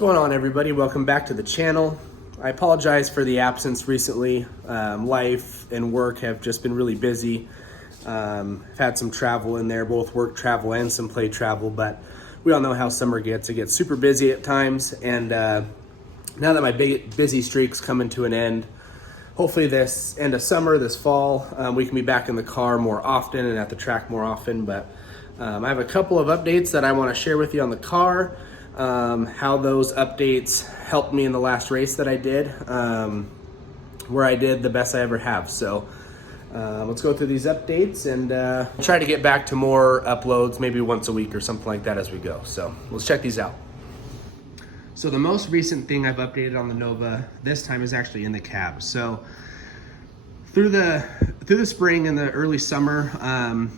going on, everybody? Welcome back to the channel. I apologize for the absence recently. Life and work have just been really busy. I've had some travel in there, both work travel and some play travel, but we all know how summer gets. It gets super busy at times, and now that my big busy streak's coming to an end, hopefully this end of summer, this fall, we can be back in the car more often and at the track more often. But I have a couple of updates that I want to share with you on the car. How those updates helped me in the last race that I did, where I did the best I ever have. So let's go through these updates and try to get back to more uploads, maybe once a week or something like that as we go. So let's check these out. So the most recent thing I've updated on the Nova this time is actually in the cab. So through the spring and the early summer,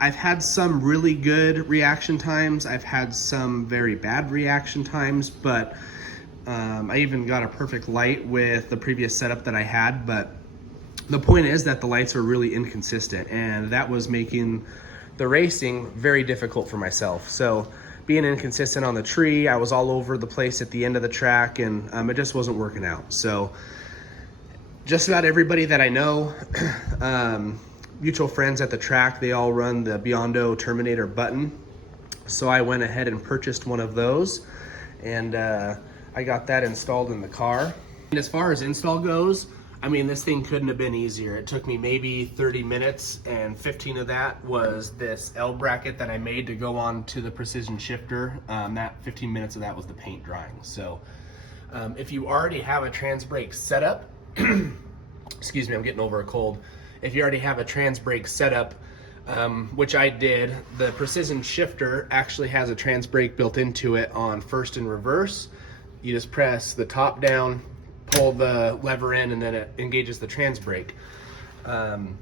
I've had some really good reaction times. I've had some very bad reaction times, but I even got a perfect light with the previous setup that I had. But the point is that the lights were really inconsistent, and that was making the racing very difficult for myself. So being inconsistent on the tree, I was all over the place at the end of the track, and it just wasn't working out. So just about everybody that I know, mutual friends at the track, they all run the Biondo Terminator button. So I went ahead and purchased one of those, and I got that installed in the car. And as far as install goes, I mean, this thing couldn't have been easier. It took me maybe 30 minutes, and 15 of that was this L bracket that I made to go on to the precision shifter. That 15 minutes of that was the paint drying. So if you already have a trans brake setup, excuse me, I'm getting over a cold. If you already have a trans brake setup, which I did, the precision shifter actually has a trans brake built into it on first and reverse. You just press the top down, pull the lever in, and then it engages the trans brake. And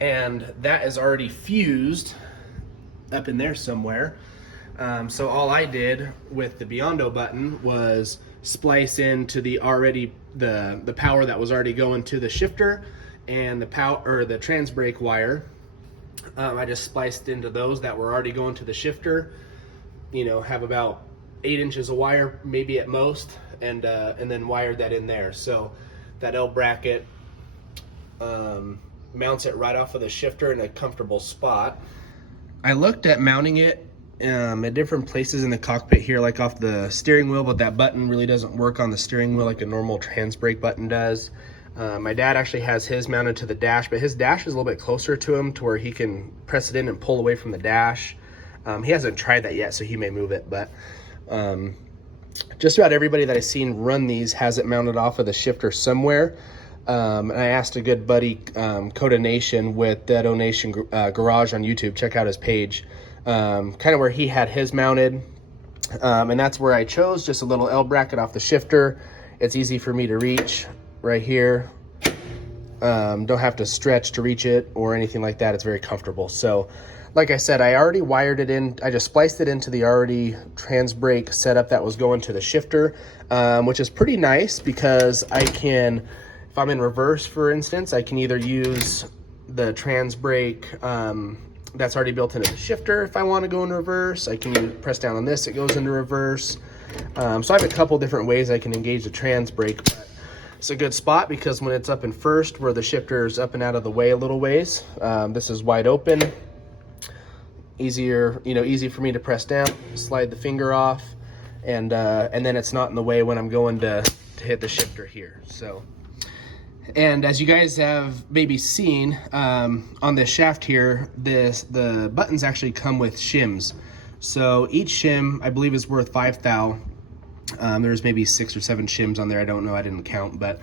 that is already fused up in there somewhere. So all I did with the Biondo button was splice into the power that was already going to the shifter, and the trans brake wire. I just spliced into those that were already going to the shifter. You know, have about 8 inches of wire, maybe at most, and then wired that in there. So that L bracket mounts it right off of the shifter in a comfortable spot. I looked at mounting it at different places in the cockpit here, like off the steering wheel, but that button really doesn't work on the steering wheel like a normal trans brake button does. My dad actually has his mounted to the dash, but his dash is a little bit closer to him to where he can press it in and pull away from the dash. He hasn't tried that yet, so he may move it, but just about everybody that I've seen run these has it mounted off of the shifter somewhere. And I asked a good buddy, Coda Nation with Dead Nation Garage on YouTube, check out his page, kind of where he had his mounted. And that's where I chose, just a little L bracket off the shifter. It's easy for me to reach right here. Don't have to stretch to reach it or anything like that. It's very comfortable. So like I said, I already wired it in. I just spliced it into the already trans brake setup that was going to the shifter, which is pretty nice because I can, if I'm in reverse, for instance, I can either use the trans brake that's already built into the shifter. If I want to go in reverse, I can press down on this, it goes into reverse. So I have a couple different ways I can engage the trans brake, but it's a good spot because when it's up in first, where the shifter is up and out of the way a little ways, this is wide open. Easy for me to press down, slide the finger off, and then it's not in the way when I'm going to hit the shifter here. So, and as you guys have maybe seen on this shaft here, the buttons actually come with shims. So each shim, I believe, is worth 5 thou. There's maybe 6 or 7 shims on there. I don't know. I didn't count, but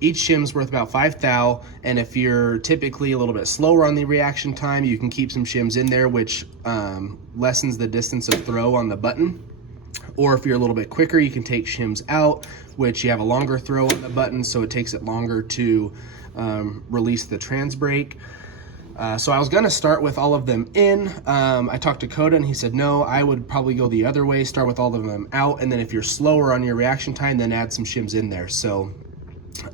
each shim's worth about 5 thou. And if you're typically a little bit slower on the reaction time, you can keep some shims in there, which lessens the distance of throw on the button. Or if you're a little bit quicker, you can take shims out, which you have a longer throw on the button, so it takes it longer to release the trans brake. So I was gonna start with all of them in. I talked to Coda and he said, no, I would probably go the other way, start with all of them out, and then if you're slower on your reaction time, then add some shims in there. So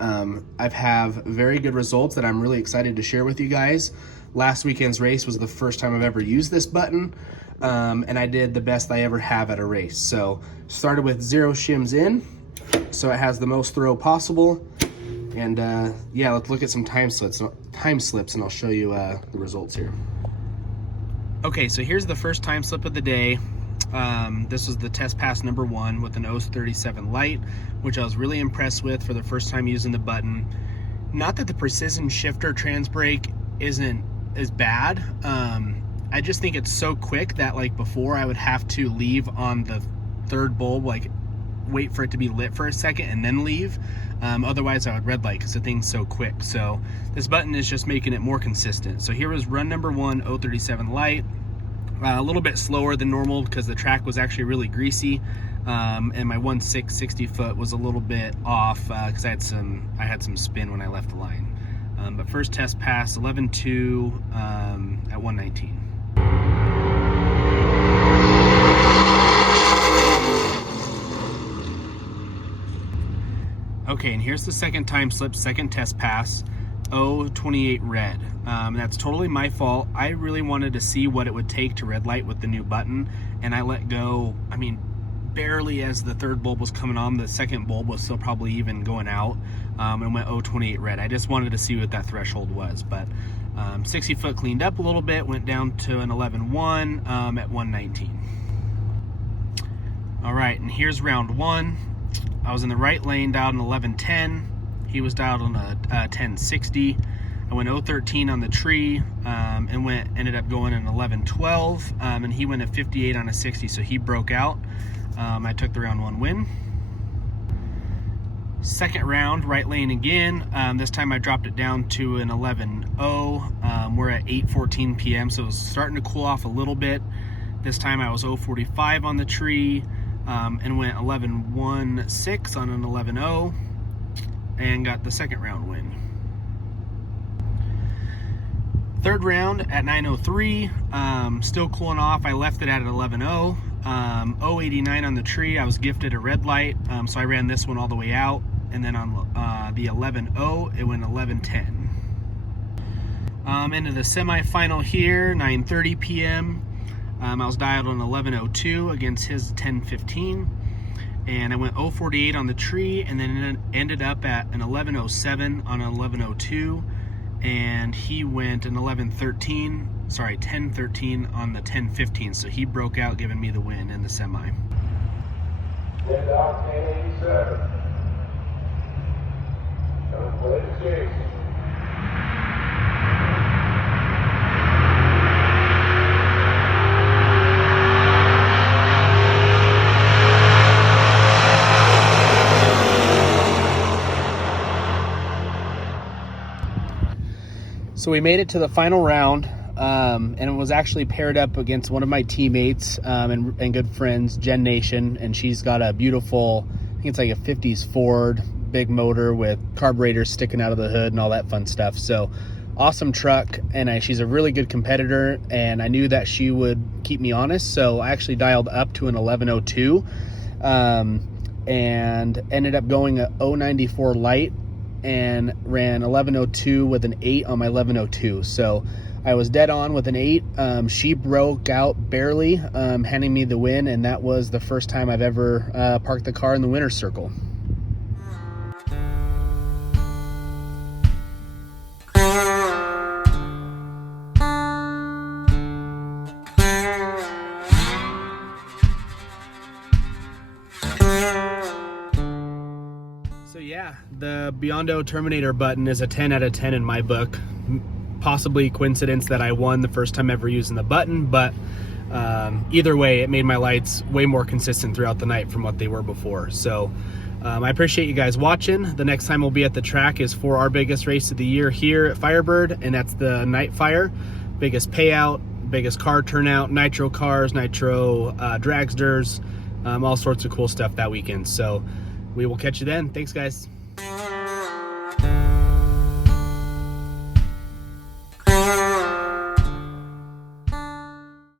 I've have very good results that I'm really excited to share with you guys. Last weekend's race was the first time I've ever used this button. and I did the best I ever have at a race. So started with 0 shims in, so it has the most throw possible. And yeah, let's look at some time slips, and I'll show you the results here. Okay, so here's the first time slip of the day. This was the test pass number 1 with an 037 light, which I was really impressed with for the first time using the button. Not that the precision shifter trans brake isn't as bad. I just think it's so quick that, like, before I would have to leave on the third bulb, like wait for it to be lit for a second and then leave. Otherwise I would red light because the thing's so quick. So this button is just making it more consistent. So here was run number 1, 037 light. A little bit slower than normal because the track was actually really greasy, and my 1.6 60 foot was a little bit off because I had some spin when I left the line. But first test pass 11.2 at 119. Okay, and here's the second time slip, second test pass, 028 red. That's totally my fault. I really wanted to see what it would take to red light with the new button, and I let go, I mean, barely as the third bulb was coming on. The second bulb was still probably even going out, and went 028 red. I just wanted to see what that threshold was, but 60 foot cleaned up a little bit, went down to an 11.1 at 119. All right, and here's round 1. I was in the right lane, dialed an 1110. He was dialed on a 1060. I went 013 on the tree, and ended up going an 1112, and he went a 58 on a 60, so he broke out. I took the round 1 win. Second round, right lane again. This time I dropped it down to an 11.0. We're at 8:14 p.m., so it was starting to cool off a little bit. This time I was 045 on the tree, and went 11.16 on an 11.0, and got the second round win. Third round at 9:03, still cooling off. I left it at an 11.0. 089 on the tree. I was gifted a red light, so I ran this one all the way out, and then on the 11.0 it went 11.10. Into the semi-final here, 9:30 p.m. I was dialed on 11.02 against his 10.15, and I went 048 on the tree, and then it ended up at an 11.07 on an 11.02, and he went an 10.13 on the 10.15, so he broke out, giving me the win in the semi. And octane 87. Don't play the chase. So we made it to the final round, and it was actually paired up against one of my teammates and good friends, Jen Nation, and she's got a beautiful, I think it's like a 50s Ford, big motor with carburetors sticking out of the hood and all that fun stuff. So awesome truck, and she's a really good competitor, and I knew that she would keep me honest, so I actually dialed up to an 11.02, and ended up going a 094 light, and ran 11.02 with an 8 on my 11.02. So I was dead on with an 8. She broke out barely, handing me the win, and that was the first time I've ever parked the car in the winner's circle. So yeah, the Biondo Terminator button is a 10 out of 10 in my book. Possibly coincidence that I won the first time ever using the button, but either way, it made my lights way more consistent throughout the night from what they were before. So I appreciate you guys watching. The next time we'll be at the track is for our biggest race of the year here at Firebird, and that's the Night Fire. Biggest payout, biggest car turnout, nitro cars, nitro dragsters, all sorts of cool stuff that weekend. So we will catch you then. Thanks, guys.